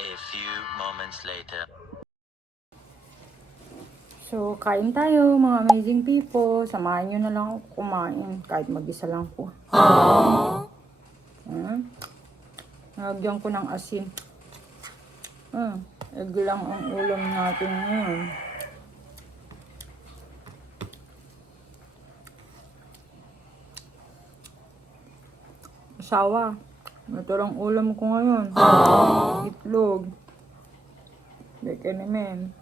A few moments later. So, kain tayo mga amazing people. Samahan nyo na lang ako kumain. Kahit mag-isa lang po. Nalagyan ko ng asin. Egg lang ang ulam natin ngayon. Asawa. Ito lang ulam ko ngayon. Itlog. Beke naman.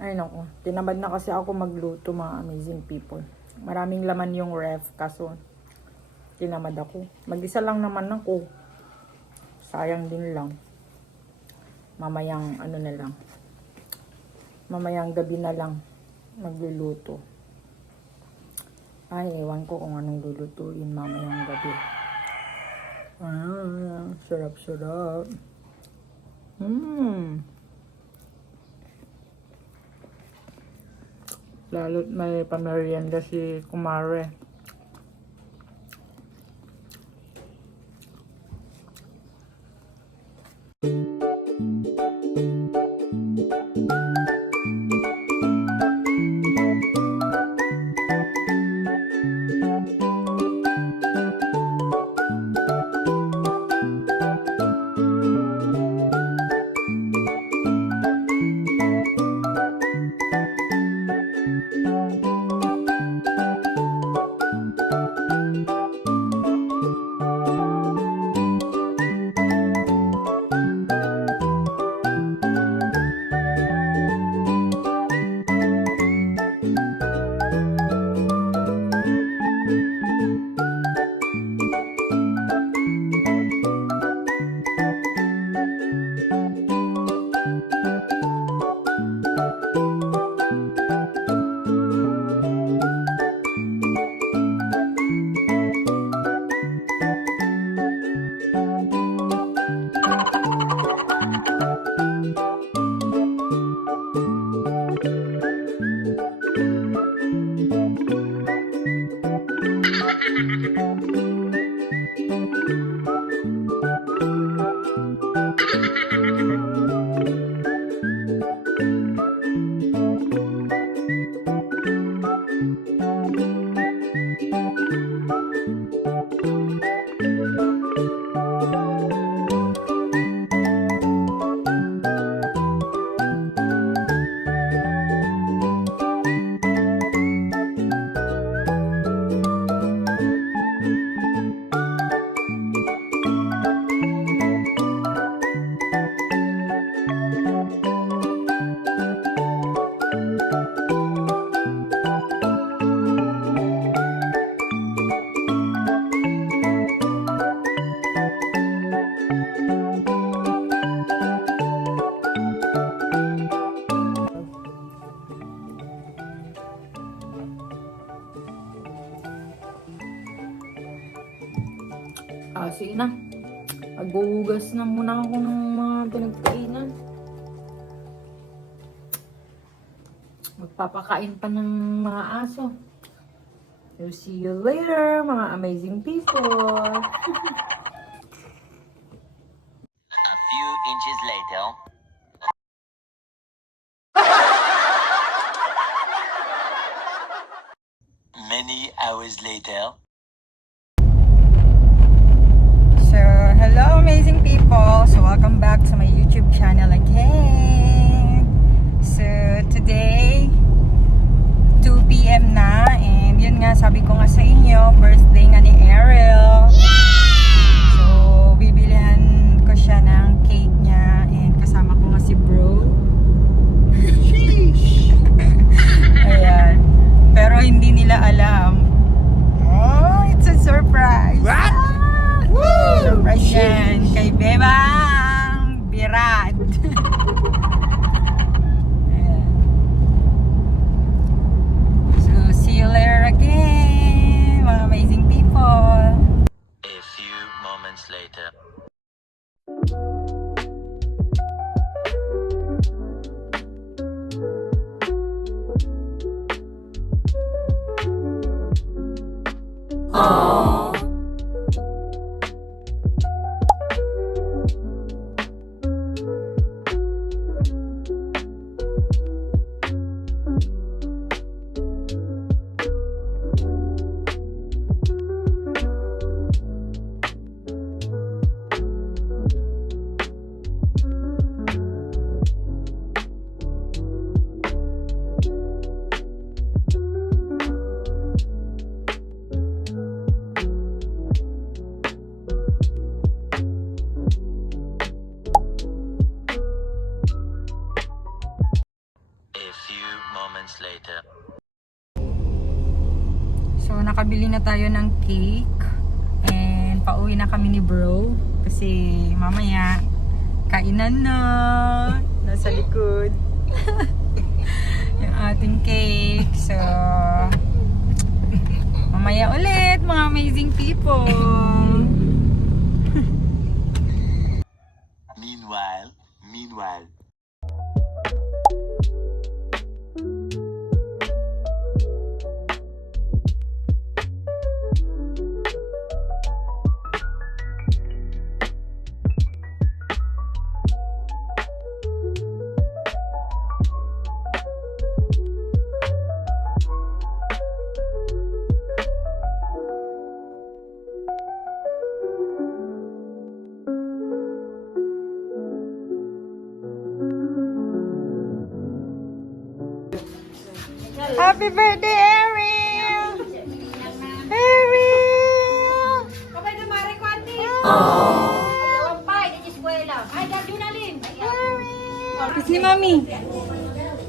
Ay nako, tinamad na kasi ako magluto mga amazing people. Maraming laman yung ref kaso tinamad ako. Mag-isa lang naman ako. Sayang din lang. Mamayang ano na lang. Mamayang gabi na lang magluluto. Ay, ewan ko kung anong lulutuin mamayang gabi. Sarap-sarap. Lalo't may pamerienda si Kumare. Sige na. Magbuhugas na muna ako ng mga pinagkainan. Magpapakain pa ng mga aso. So, see you later, mga amazing people. A few inches later. Many hours later. Hello amazing people! So welcome back to my YouTube channel again. So today 2 PM na and yun nga sabi ko nga sa inyo, birthday nga ni Ariel. So bibilihan ko siya ng cake niya and kasama ko nga si bro. Ayan. Pero hindi nila alam. Oh, it's a surprise! What? Surprise yan kay Bebang Birad. So, see you later again, mga amazing people. moments later. So, nakabili na tayo ng cake. And pauwi na kami ni bro. Kasi mamaya, kainan na. Nasa likod. Yung ating cake. So, mamaya ulit, mga amazing people. Meanwhile. Happy birthday, Ariel! Ariel! Kapay na mare ko, ate. Kapay, di eskwela. Ay, dadyo na lin. Kiss ni Mami.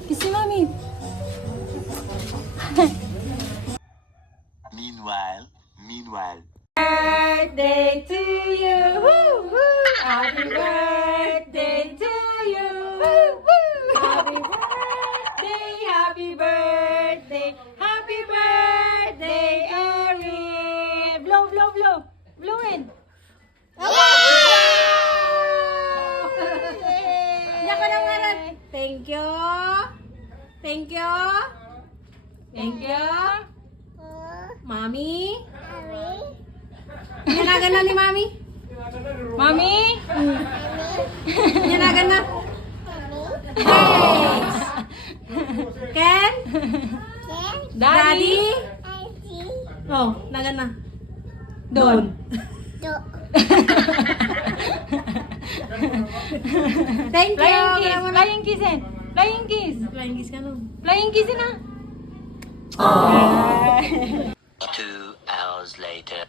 Kiss ni Mami. Meanwhile. Birthday to you. Woo, woo. Happy birthday to you. Woo, woo. Happy birthday, happy birthday. Happy birthday, Ariel. Blow, blow, blow. Blow in. Iyak ka ng ngaran. Thank you. Thank you. Thank you. Mami. Nyanagan na ni Mami. Mami? Nyanagan na. Yes. Ken? Daddy? Oh, nagan na. Doon. Thank you. Flying kiss. Flying kiss. Flying kiss. Flying kiss ka no. Flying kiss na. 2 hours later.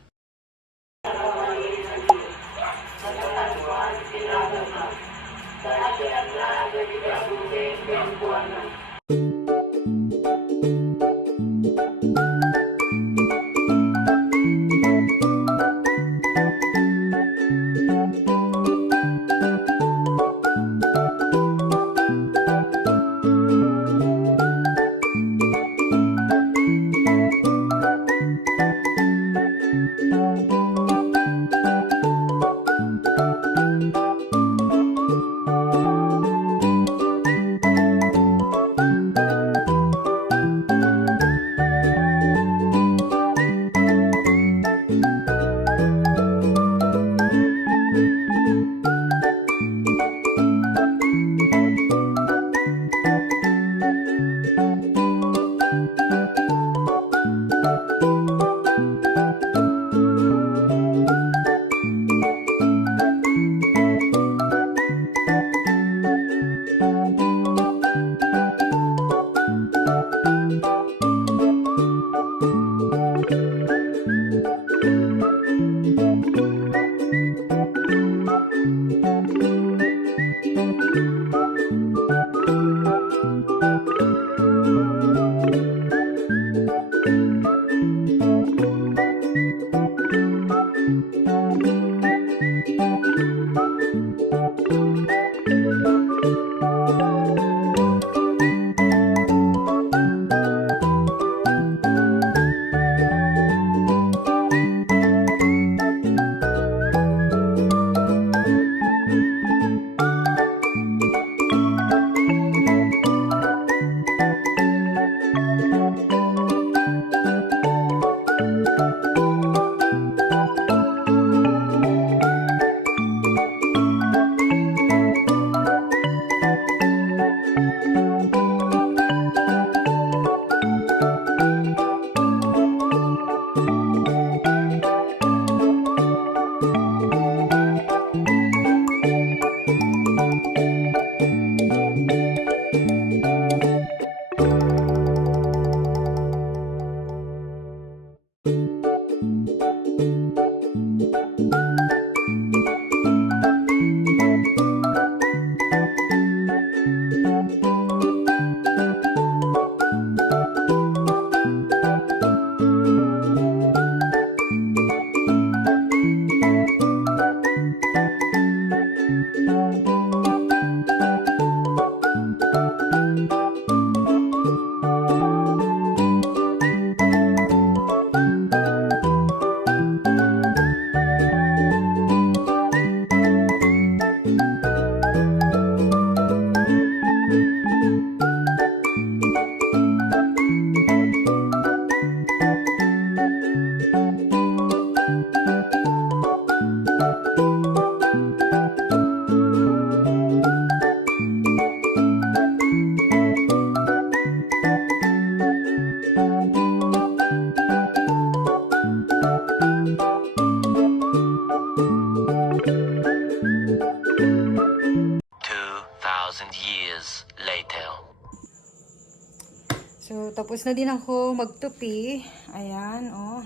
So, tapos na din ako magtupi. Ayan, oh.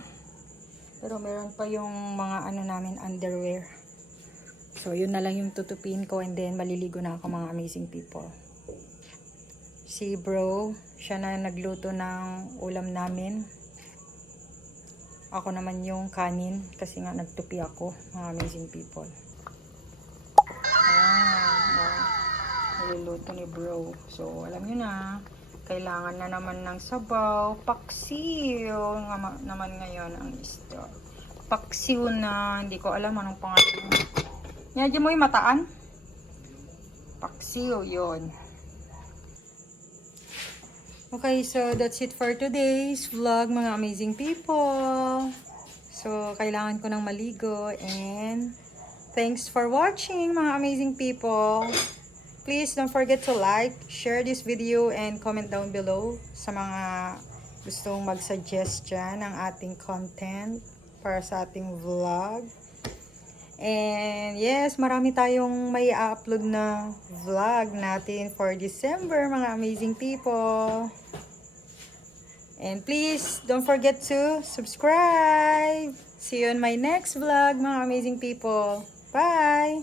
Pero meron pa yung mga ano namin, underwear. So, yun na lang yung tutupin ko and then maliligo na ako mga amazing people. Si bro, siya na nagluto ng ulam namin. Ako naman yung kanin kasi nga nagtupi ako, mga amazing people. Ayan, oh. Niluluto ni bro. So, alam nyo na, kailangan na naman ng sabaw. Paksiw naman ngayon ang isda. Paksiw na, hindi ko alam anong pangalan. Nyadya mo yung mataan? Paksiw, yun. Okay, so that's it for today's vlog, mga amazing people. So, kailangan ko ng maligo and thanks for watching, mga amazing people. Please don't forget to like, share this video, and comment down below sa mga gustong mag-suggest dyan ng ating content para sa ating vlog. And yes, marami tayong may upload na vlog natin for December, mga amazing people. And please don't forget to subscribe. See you on my next vlog, mga amazing people. Bye!